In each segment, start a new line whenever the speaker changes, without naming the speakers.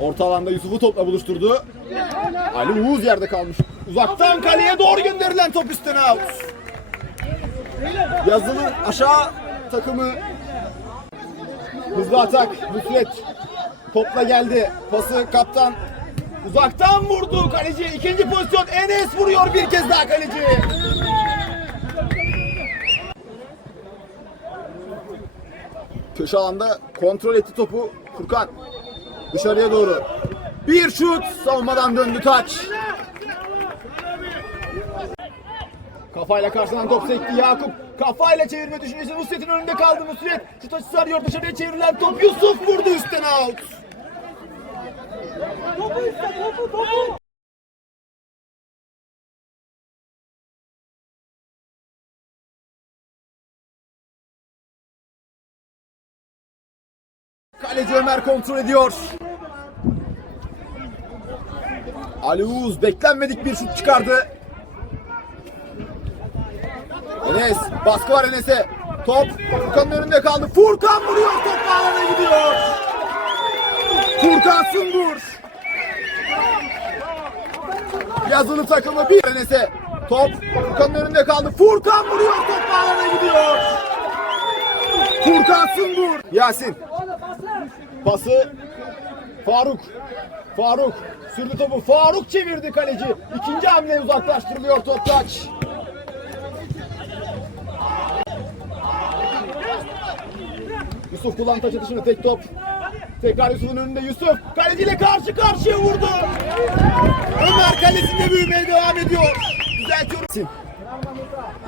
Orta alanda Yusuf'u topla buluşturdu. Ali Uğuz yerde kalmış. Uzaktan kaleye doğru gönderilen top üstüne. Yazılı aşağı takımı hızlı atak. Nusret topla geldi. Pası kaptan uzaktan vurdu kaleci. ikinci pozisyon Enes vuruyor bir kez daha kaleci. Köşe alanda kontrol etti topu Furkan. Dışarıya doğru. Bir şut savunmadan döndü taç. Kafayla karşılanan top sekti Yakup. Kafayla çevirme düşüncesi Nusret'in önünde kaldı Nusret. Şu taşı sarıyor dışarıya çevrilen top Yusuf vurdu üstten out. Kaleci Ömer kontrol ediyor. Ali Uğuz beklenmedik bir şut çıkardı. Enes baskı var Enes'e. Top Furkan'ın önünde kaldı. Furkan vuruyor top ağlara gidiyor. Furkan Sungur. Yazılı takımı bir Enes'e. Top Furkan'ın önünde kaldı. Furkan vuruyor top ağlara gidiyor. Furkan Sungur. Yasin. Pası Faruk. Faruk sürdü topu. Faruk çevirdi kaleci. İkinci hamle uzaklaştırılıyor top taç. Yusuf kullan taç atışını tek top. Tekrar Yusuf'un önünde Yusuf. Kaleciyle karşı karşıya vurdu. Ömer kalesinde büyümeye devam ediyor. Düzeltiyorum.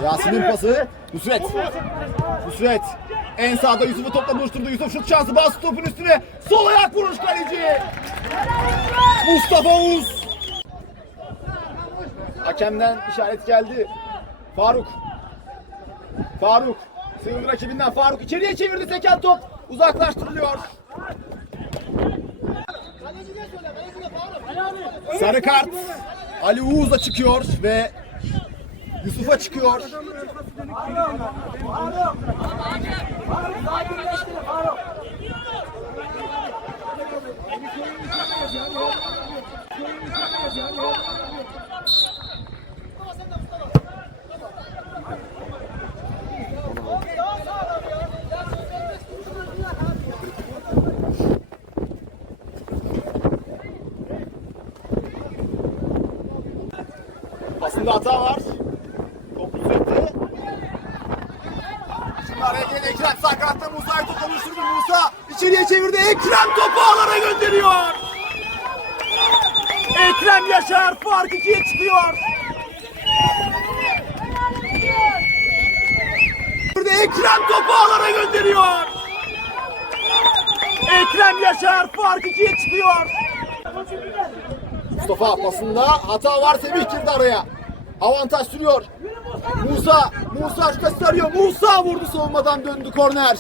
Yasin'in pası. Nusret. Nusret. En sağda Yusuf'u topla buluşturdu. Yusuf şut şansı bastı topun üstüne. Sol ayak vuruş kaleci. Mustafa Uz. Hakemden işaret geldi. Faruk. Faruk. Sığındı rakibinden Faruk içeriye çevirdi seken top. Uzaklaştırılıyor. Sarı kart. Ali Uğuz'a çıkıyor ve Yusuf'a çıkıyor. Aslında hata var. Top sekti. Şimdi araya gelen Ekrem sağ kanatta Musa'yı topla buluşturdu. Musa içeriye çevirdi. Ekrem topu ağlara gönderiyor. Ekrem Yaşar fark ikiye çıkıyor. Ekrem topu ağlara gönderiyor. Ekrem Yaşar fark ikiye çıkıyor. Mustafa pasında hata var Semih girdi araya. Avantaj sürüyor. Musa, Musa arıyor. Musa vurdu savunmadan döndü korner.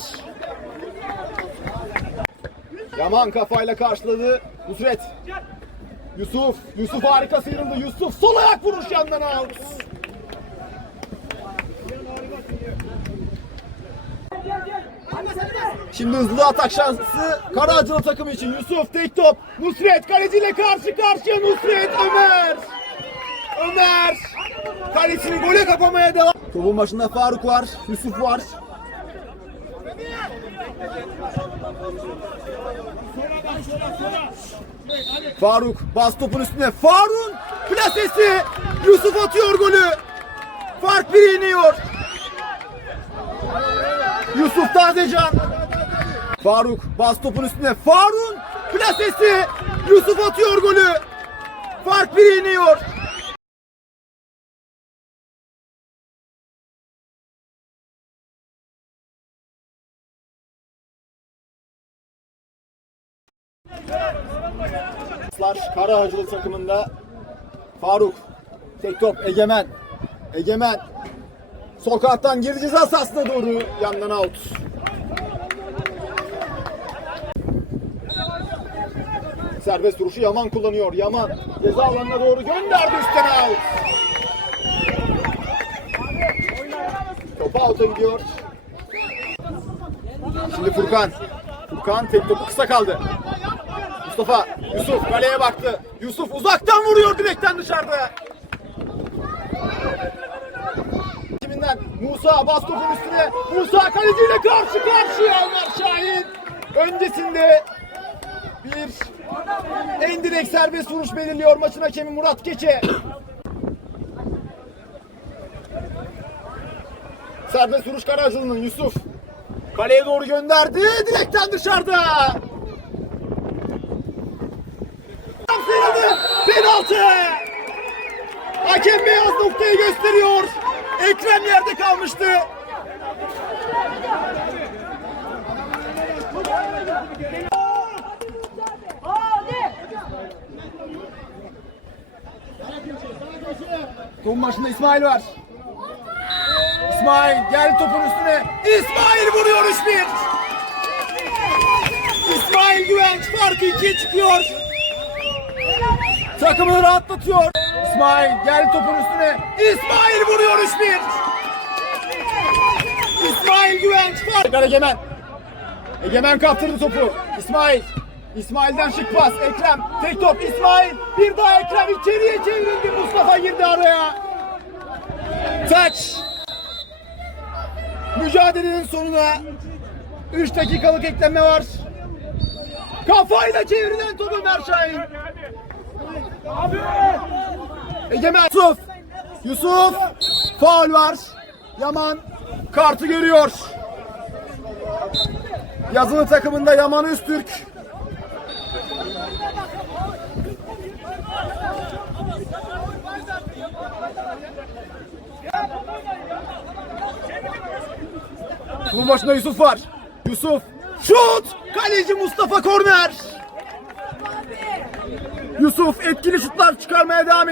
Yaman kafayla karşıladı. Nusret. Yusuf, Yusuf harika sıyrıldı. Yusuf sol ayak vuruş yandan out. Şimdi hızlı atak şansı Karaacılı takımı için Yusuf tek top. Nusret kaleciyle karşı karşıya Nusret Ömer. Ömer. Kalesini gole kapamaya devam. Topun başında Faruk var, Yusuf var. Faruk bas topun üstüne. Faruk'un plasesi. Yusuf atıyor golü. Fark bir iniyor. Yusuf Tazecan. Faruk bas topun üstüne. Faruk'un plasesi. Yusuf atıyor golü. Fark bir iniyor. Karahacılı takımında Faruk tek top Egemen Egemen sol kanattan girdi ceza doğru yandan out. Serbest vuruşu Yaman kullanıyor. Yaman ceza alanına doğru gönderdi üstten out. Topu out'a gidiyor. Şimdi Furkan. Furkan tek topu kısa kaldı. Mustafa, Yusuf kaleye baktı. Yusuf uzaktan vuruyor direkten dışarıda. Kiminden? Musa bas topun üstüne. Musa kaleciyle karşı karşıya Ömer Şahin. Öncesinde bir en direkt serbest vuruş belirliyor maçın hakemi Murat Keçe. Serbest vuruş Karacılı'nın Yusuf. Kaleye doğru gönderdi. Direkten dışarıda. Sıyrıldı. Penaltı. Hakem beyaz noktayı gösteriyor. Ekrem yerde kalmıştı. Topun başında İsmail var. İsmail gel topun üstüne. İsmail vuruyor 3-1. İsmail Güvenç farkı 2'ye çıkıyor. Takımını rahatlatıyor. İsmail gel topun üstüne. İsmail vuruyor 3-1. İsmail Güvenç fark. Tekrar Egemen. Egemen kaptırdı topu. İsmail. İsmail'den şık pas. Ekrem. Tek top. İsmail. Bir daha Ekrem içeriye çevrildi. Mustafa girdi araya. Taç. Mücadelenin sonuna 3 dakikalık ekleme var. Kafayla çevrilen topu Ömer Şahin. Egemen Yusuf. Yusuf. Faul var. Yaman kartı görüyor. Yazılı takımında Yaman Öztürk. Bunun başında Yusuf var. Yusuf. Şut! Kaleci Mustafa Korner. Yusuf etkili şutlar çıkarmaya devam ediyor.